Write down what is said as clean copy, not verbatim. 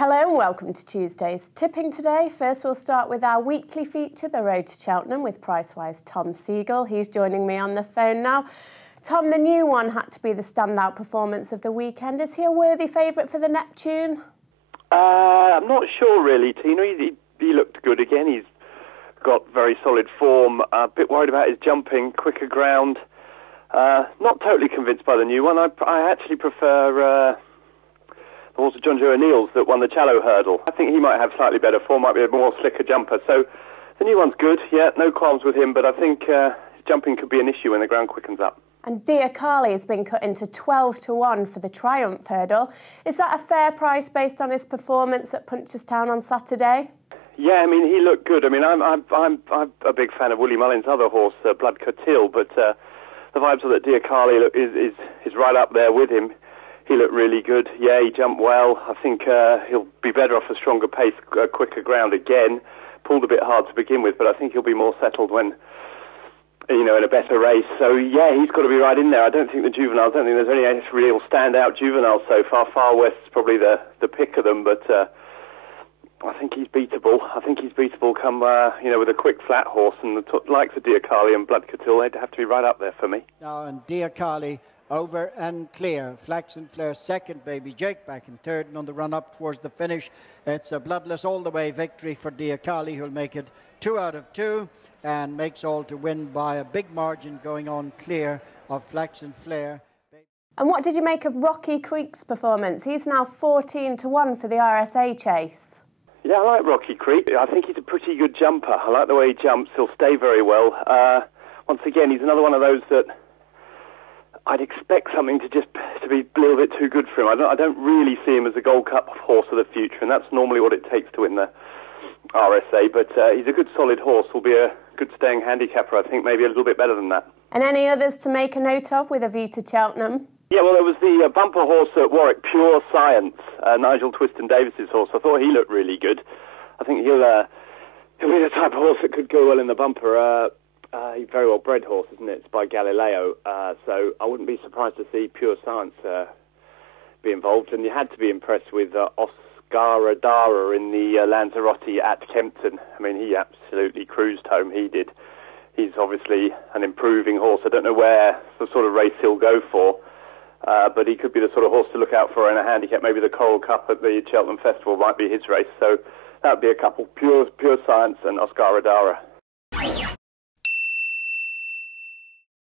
Hello and welcome to Tuesday's Tipping today. First we'll start with our weekly feature, the Road to Cheltenham, with Pricewise Tom Siegel. He's joining me on the phone now. Tom, the new one had to be the standout performance of the weekend. Is he a worthy favourite for the Neptune? I'm not sure really, Tina. He looked good again. He's got very solid form. A bit worried about his jumping, quicker ground. Not totally convinced by the new one. I actually prefer the horse of John Joe O'Neill's that won the Challow Hurdle. I think he might have slightly better form, might be a more slicker jumper. So the new one's good, yeah, no qualms with him, but I think jumping could be an issue when the ground quickens up. And Dear Carly has been cut into 12-1 for the Triumph Hurdle. Is that a fair price based on his performance at Punchestown on Saturday? Yeah, I mean, he looked good. I mean, I'm a big fan of Willie Mullins' other horse, Blood Cotil, but the vibes are that Dear Carly is right up there with him. He looked really good. Yeah, he jumped well. I think he'll be better off a stronger pace, quicker ground again. Pulled a bit hard to begin with, but I think he'll be more settled when, you know, in a better race. So, yeah, he's got to be right in there. I don't think there's any real standout juveniles so far. Far West's probably the pick of them, but I think he's beatable. Come, with a quick flat horse, and the likes of Dear Carly and Blood Cotil, they'd have to be right up there for me. Now, and Dear Carly over and clear. Flax and Flare second, Baby Jake back in third, and on the run up towards the finish, it's a bloodless all the way victory for Dear Carly, who'll make it 2 out of 2 and makes all to win by a big margin, going on clear of Flax and Flare. And what did you make of Rocky Creek's performance? He's now 14-1 for the RSA chase. Yeah, I like Rocky Creek. I think he's a pretty good jumper. I like the way he jumps. He'll stay very well. Once again, he's another one of those that I'd expect something to be a little bit too good for him. I don't really see him as a Gold Cup horse of the future, and that's normally what it takes to win the RSA. But he's a good, solid horse. Will be a good staying handicapper, I think, maybe a little bit better than that. And any others to make a note of with a view to Cheltenham? Yeah, well, there was the bumper horse at Warwick, Pure Science, Nigel Twiston-Davis's horse. I thought he looked really good. I think he'll be the type of horse that could go well in the bumper. He's a very well bred horse, isn't it? It's by Galileo, so I wouldn't be surprised to see Pure Science be involved. And you had to be impressed with Oscar Adara in the Lanzarote at Kempton. I mean, he absolutely cruised home. He did. He's obviously an improving horse. I don't know where the sort of race he'll go for, but he could be the sort of horse to look out for in a handicap. Maybe the Coral Cup at the Cheltenham Festival might be his race. So that would be a couple: Pure Science and Oscar Adara.